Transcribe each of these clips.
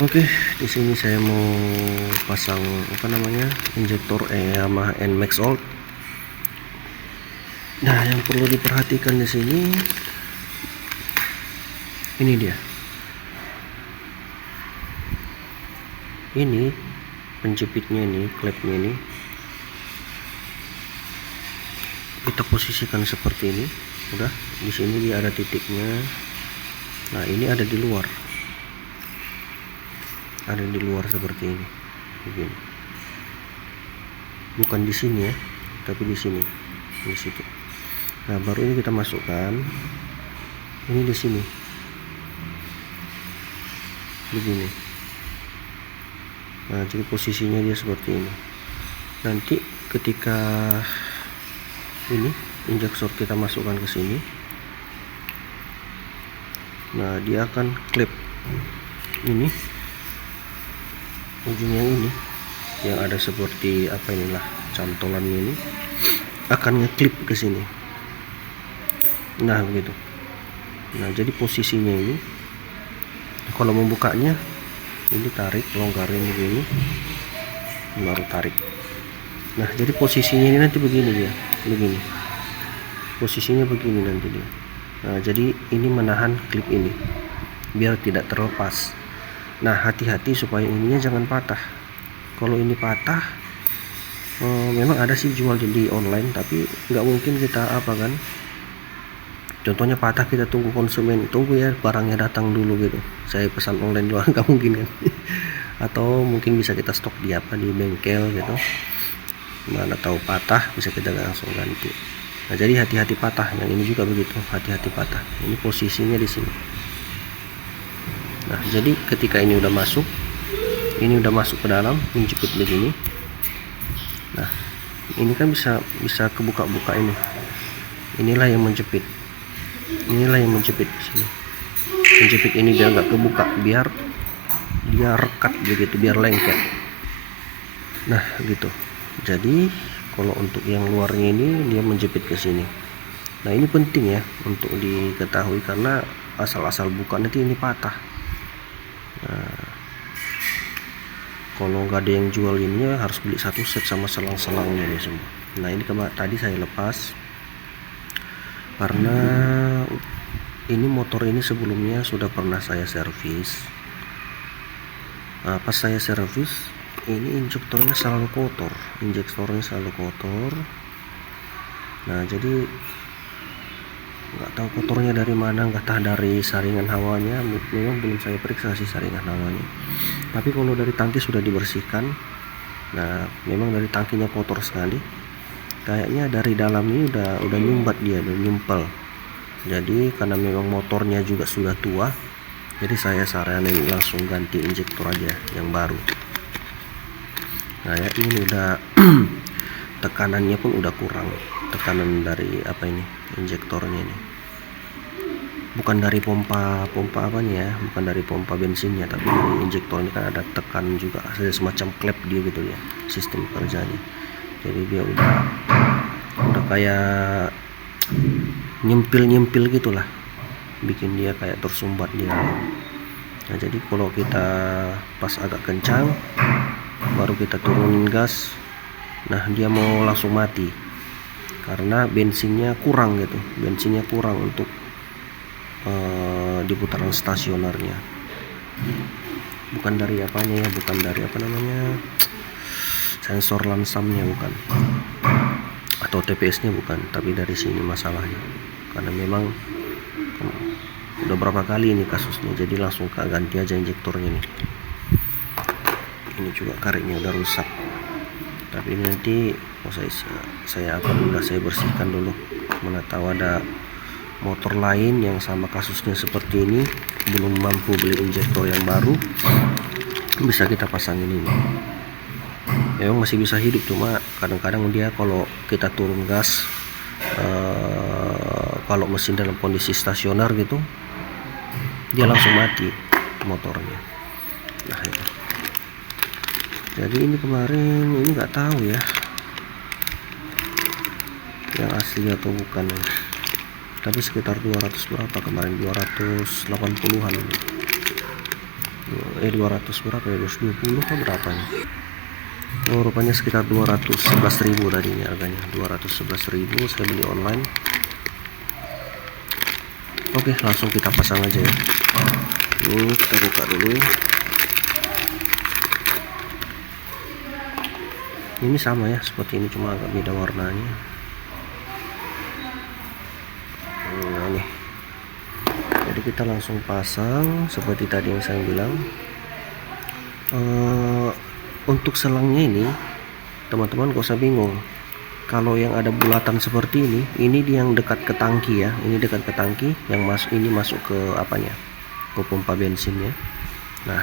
Oke, di sini saya mau pasang injektor Yamaha NMAX Old. Nah, yang perlu diperhatikan di sini ini dia. Ini penjepitnya, ini klepnya, ini kita posisikan seperti ini. Udah, di sini dia ada titiknya. Nah, ini ada di luar. Ada di luar seperti ini. Begini. Bukan di sini ya, tapi di sini. Di situ. Nah, baru ini kita masukkan. Ini di sini. Begini. Nah, jadi posisinya dia seperti ini. Nanti ketika ini injektor kita masukkan ke sini, nah dia akan klip ini ujung yang ini yang ada seperti cantolannya ini akan ngeklip ke sini. Nah begitu. Nah jadi posisinya ini kalau membukanya ini tarik, longgarin begini, baru tarik. Nah jadi posisinya ini nanti begini dia, begini posisinya begini nanti dia. Nah jadi ini menahan klip ini biar tidak terlepas. Nah hati-hati supaya ininya jangan patah. Kalau ini patah, memang ada sih jual di online, tapi nggak mungkin kita contohnya patah kita tunggu konsumen, tunggu ya barangnya datang dulu gitu, saya pesan online doang, nggak mungkin kan. Atau mungkin bisa kita stok di bengkel gitu, mana tahu patah bisa kita langsung ganti. Nah jadi hati-hati patah, yang ini juga begitu, hati-hati patah. Ini posisinya di sini. Nah jadi ketika ini udah masuk ke dalam, menjepit begini. Nah ini kan bisa kebuka-buka ini. Inilah yang menjepit sini. Menjepit ini biar nggak kebuka, biar dia rekat begitu, biar lengket. Nah gitu. Jadi kalau untuk yang luarnya ini dia menjepit ke sini. Nah ini penting ya untuk diketahui, karena asal-asal buka nanti ini patah. Nah, kalau nggak ada yang jual ini harus beli satu set sama selang-selangnya nih semua. Nah ini tadi saya lepas karena ini motor ini sebelumnya sudah pernah saya servis. Nah, pas saya servis ini injektornya selalu kotor. Nah jadi nggak tahu kotornya dari mana, entah dari saringan hawanya. Memang belum saya periksa sih saringan hawanya, tapi kalau dari tangki sudah dibersihkan. Nah memang dari tangkinya kotor sekali, kayaknya dari dalam ini udah nyumbat, dia udah nyumpel. Jadi karena memang motornya juga sudah tua, jadi saya saranin langsung ganti injektor aja yang baru. Nah ya ini udah tekanannya pun udah kurang, tekanan dari injektornya ini, bukan dari pompa bukan dari pompa bensinnya, tapi dari injektor ini kan ada tekan juga, ada semacam klep dia gitu ya sistem kerjanya. Jadi dia udah kayak nyempil gitulah, bikin dia kayak tersumbat di dalam. Nah jadi kalau kita pas agak kencang baru kita turunin gas, nah dia mau langsung mati karena bensinnya kurang untuk di putaran stasionernya. Bukan dari sensor lansamnya bukan, atau TPS nya bukan, tapi dari sini masalahnya, karena memang udah berapa kali ini kasusnya, jadi langsung ganti aja injektornya nih. Ini juga karetnya udah rusak, tapi ini nanti saya bersihkan dulu. Mana tahu ada motor lain yang sama kasusnya seperti ini, belum mampu beli injektor yang baru, bisa kita pasangin ini. Memang masih bisa hidup, cuma kadang-kadang dia kalau kita turun gas, kalau mesin dalam kondisi stasioner gitu, dia langsung mati motornya. Nah itu. Jadi ini kemarin ini nggak tahu ya yang asli atau bukan, tapi sekitar 200 berapa kemarin, 280-an 200 berapa ya, 220 atau berapa nih? Oh, rupanya sekitar 211.000 tadinya harganya, 211.000 saya beli online. Oke, langsung kita pasang aja ya. Ini kita buka dulu. Ini sama ya, seperti ini, cuma agak beda warnanya. Nah, nih. Jadi kita langsung pasang seperti tadi yang saya bilang. Untuk selangnya ini, teman-teman gak usah bingung. Kalau yang ada bulatan seperti ini dia yang dekat ke tangki ya. Ini dekat ke tangki, yang ini masuk ke apanya? Ke pompa bensinnya. Nah,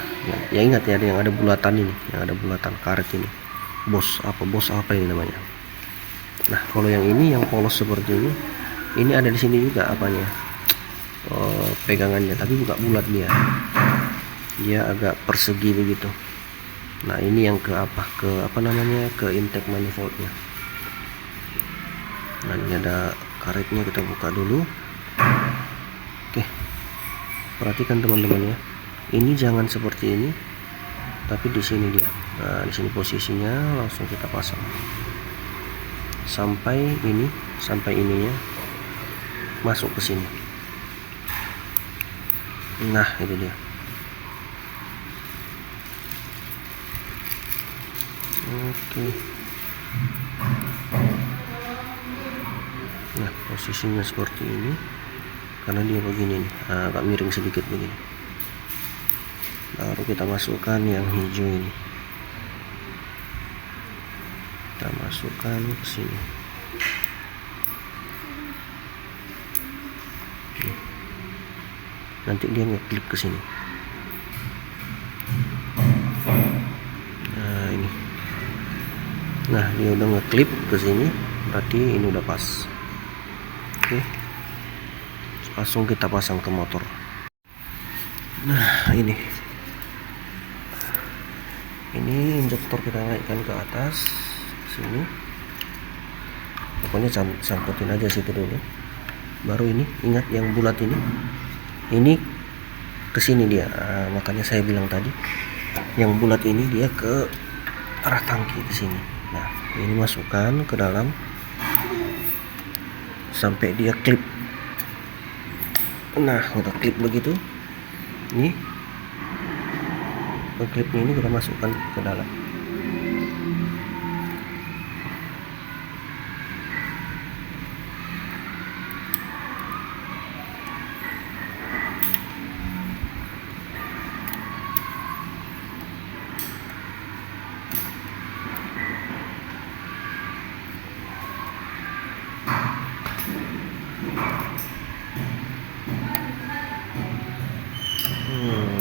ya ingat ya, yang ada bulatan ini, yang ada bulatan karet ini. Bos apa ini namanya. Nah, kalau yang ini yang polos seperti ini ada di sini juga apanya, pegangannya, tapi bukan bulat, dia agak persegi begitu. Nah, ini yang ke intake manifoldnya. Nah, ini ada karetnya, kita buka dulu. Oke, perhatikan teman-teman ya, ini jangan seperti ini, tapi di sini dia. Nah, di sini posisinya, langsung kita pasang sampai ininya masuk ke sini. Nah, itu dia. Oke. Nah, posisinya seperti ini, karena dia begini nih, agak miring sedikit begini. Baru kita masukkan yang hijau ini, kita masukkan ke sini. Nanti dia ngeklip ke sini. Nah, ini. Nah, dia udah ngeklip ke sini, berarti ini udah pas. Oke. Langsung kita pasang ke motor. Nah, ini injektor kita naikkan ke atas sini. Pokoknya sangkutin aja situ dulu. Baru ini, ingat yang bulat ini ke sini dia. Makanya saya bilang tadi, yang bulat ini dia ke arah tangki ke sini. Nah, ini masukkan ke dalam sampai dia klip. Nah, udah klip begitu. Ini klipnya ini kita masukkan ke dalam.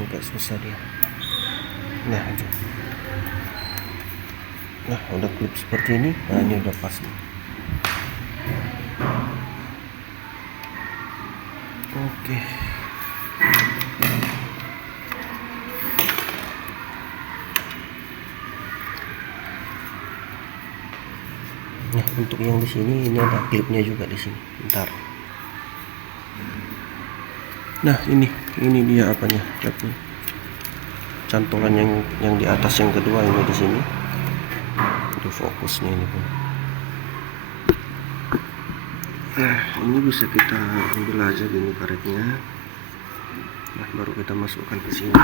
Agak susah dia. Nah, itu. Nah, udah klip seperti ini. Nah, ini udah pas nih. Oke. Nah, untuk yang di sini ini ada klipnya juga di sini. Bentar. Nah, ini dia apanya, klipnya. Cantolan yang di atas yang kedua ini di sini. Itu fokusnya ini pun. Nah, ini bisa kita ambil aja gini karetnya. Nah, baru kita masukkan ke sini.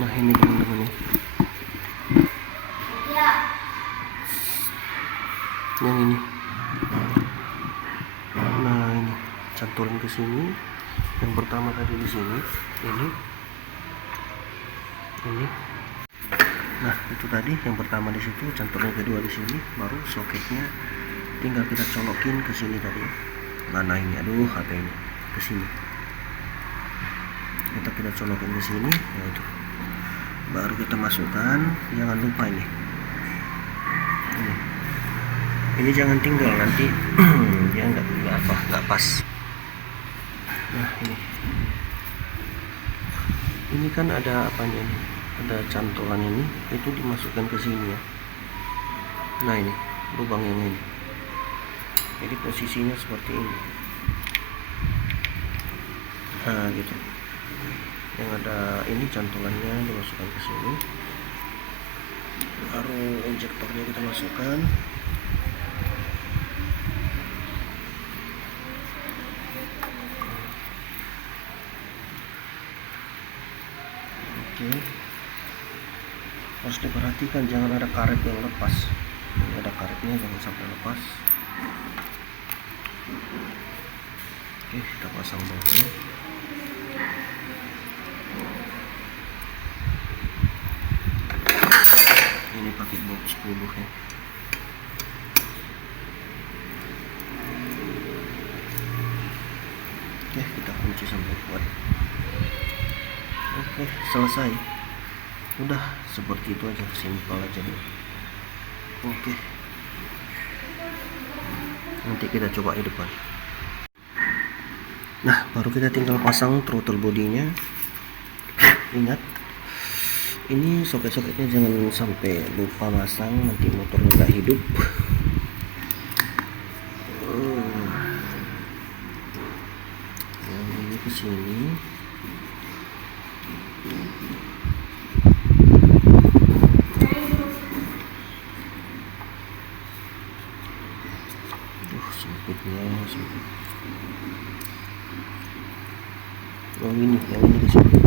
Nah, ini teman-teman ya. Yang ini. Nah, ini cantolan ke sini. Yang pertama tadi di sini, ini. Nah, itu tadi yang pertama di situ, cantolan kedua di sini, baru soketnya tinggal kita colokin ke sini tadi. Mana ini? Aduh, apa ini? Ke sini. Kita colokin ke sini, ya itu. Baru kita masukkan, jangan lupa ini. Ini jangan tinggal, nanti dia nggak pas. Nah, ini kan ada apanya nih, ada cantolan ini, itu dimasukkan ke sini ya. Nah, ini lubang yang ini. Jadi posisinya seperti ini. Nah gitu, yang ada ini cantolannya dimasukkan ke sini, baru injektornya kita masukkan. Oke, harus diperhatikan jangan ada karet yang lepas. Ini ada karetnya, jangan sampai lepas. Oke, kita pasang bautnya. Ini pakai baut 10 ya. Oke, kita kunci sampai kuat. Oke, selesai. Udah seperti itu aja, simpel aja nih. Oke, nanti kita coba di depan. Nah, baru kita tinggal pasang throttle bodinya. Ingat, ini soket-soketnya jangan sampai lupa pasang, nanti motornya nggak hidup. Yang ini ke sini. Sempitnya sempit. Oh ini, yang ini ke sini.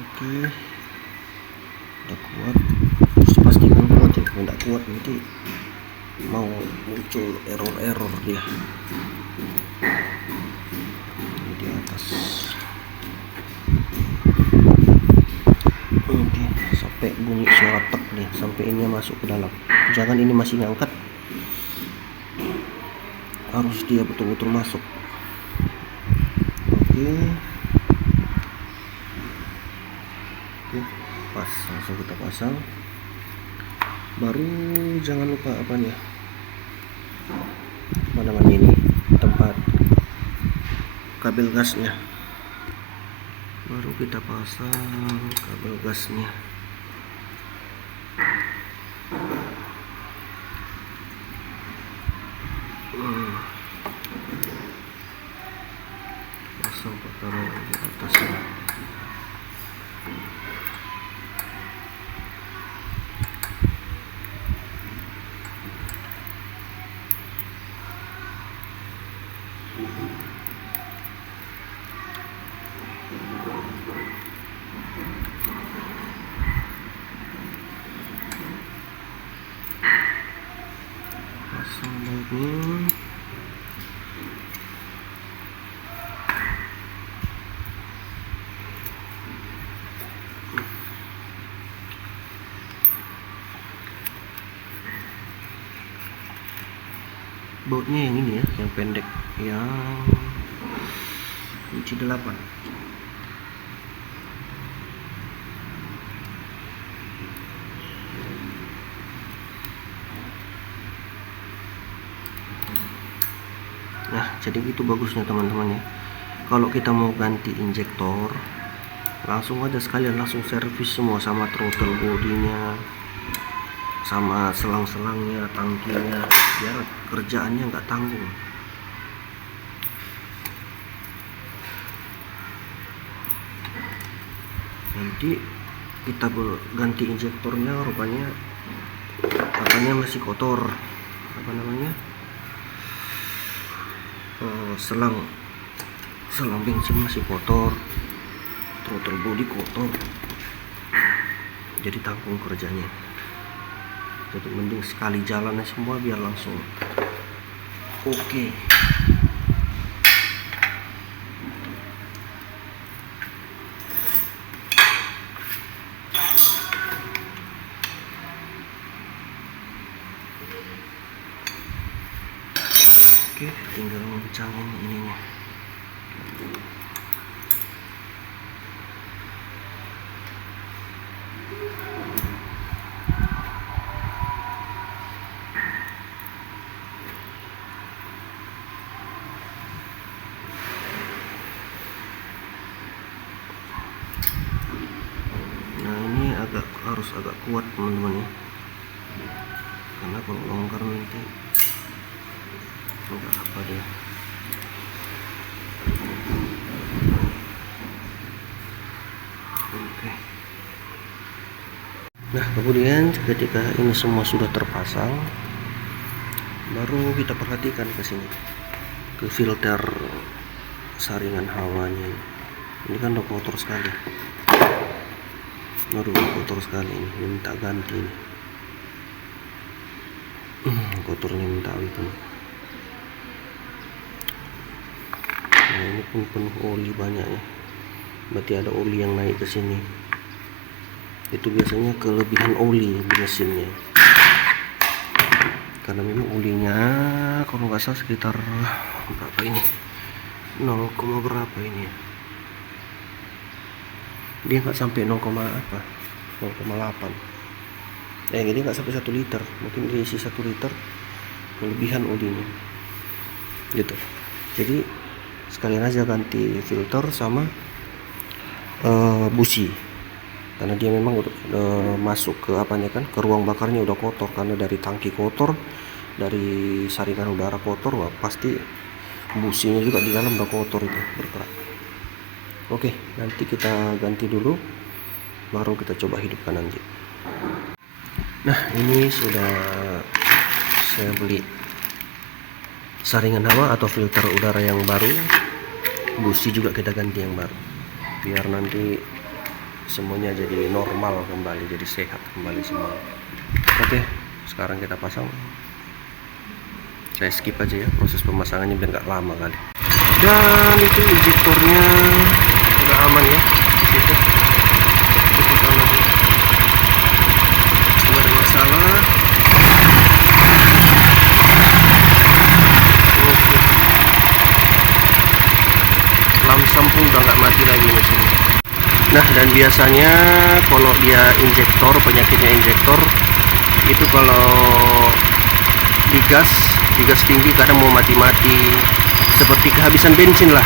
Oke, udah kuat. Terus pastikan kuat ya, kalau nggak kuat nanti mau muncul error dia. Ini di atas. Oke, sampai bunyi suara tek nih, sampai ini masuk ke dalam. Jangan ini masih ngangkat, harus dia betul-betul masuk. Oke, pas, langsung kita pasang. Baru jangan lupa apa namanya ini, tempat kabel gasnya. Baru kita pasang kabel gasnya. Pasang pertama di atasnya. Pasang bautnya. Bautnya yang ini ya, yang pendek, yang kunci 8. Nah, jadi gitu bagusnya teman-teman ya. Kalau kita mau ganti injektor, langsung aja sekalian langsung servis semua, sama throttle bodinya, sama selang-selangnya, tangkinya, biar kerjaannya nggak tanggung. Nanti kita ganti injektornya, rupanya katanya masih kotor, apa namanya, selang bensin masih kotor, throttle body kotor, jadi tanggung kerjanya. Jadi mending sekali jalannya semua biar langsung oke. Oke, tinggal mencangin ininya. harus agak kuat teman-teman ya, karena kalau longgar nanti enggak apa dia. Oke. Nah kemudian ketika ini semua sudah terpasang, baru kita perhatikan ke sini, ke filter saringan hawanya. Ini kan udah kotor sekali, aduh kotor sekali ini, minta ganti ini. Kotornya minta itu. Nah, ini pun penuh oli banyak ya, berarti ada oli yang naik ke sini. Itu biasanya kelebihan oli di mesinnya, karena memang olinya kalau nggak salah sekitar berapa ini, 0, berapa ini ya, dia nggak sampai 0,8, jadi nggak sampai 1 liter, mungkin diisi 1 liter, kelebihan olinya gitu. Jadi sekalian aja ganti filter sama busi, karena dia memang udah masuk ke apanya kan, ke ruang bakarnya udah kotor, karena dari tangki kotor, dari saringan udara kotor, wah pasti businya juga di dalam udah kotor itu, bergerak. Oke, nanti kita ganti dulu, baru kita coba hidupkan nanti. Nah ini sudah saya beli saringan hawa atau filter udara yang baru, busi juga kita ganti yang baru, biar nanti semuanya jadi normal kembali, jadi sehat kembali semua. Oke, sekarang kita pasang. Saya skip aja ya proses pemasangannya biar nggak lama kali. Dan itu injektornya udah aman ya di situ. Itu sama dia. Tidak ada masalah. Oke. Lamsam pun udah nggak mati lagi mesinnya. Nah dan biasanya kalau dia injektor, penyakitnya injektor itu kalau digas tinggi kadang mau mati-mati, seperti kehabisan bensin lah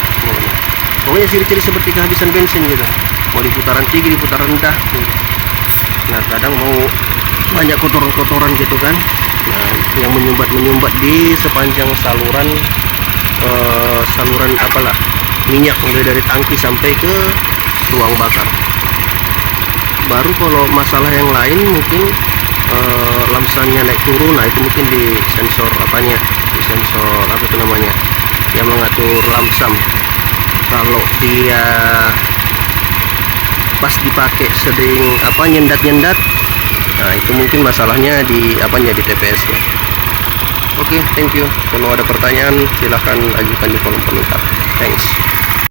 pokoknya, ciri-ciri seperti kehabisan bensin gitu, mau di putaran tinggi, di putaran rendah gitu. Nah kadang mau banyak kotoran-kotoran gitu kan, nah yang menyumbat di sepanjang saluran apalah minyak, mulai dari tangki sampai ke ruang bakar. Baru kalau masalah yang lain mungkin lamsannya naik turun, nah itu mungkin di sensor apanya, di sensor apa itu namanya yang mengatur lamsam. Kalau dia pas dipakai sering nyendat, nah itu mungkin masalahnya di apanya, di TPS nya. Oke, thank you. Kalau ada pertanyaan silahkan ajukan di kolom komentar. Thanks.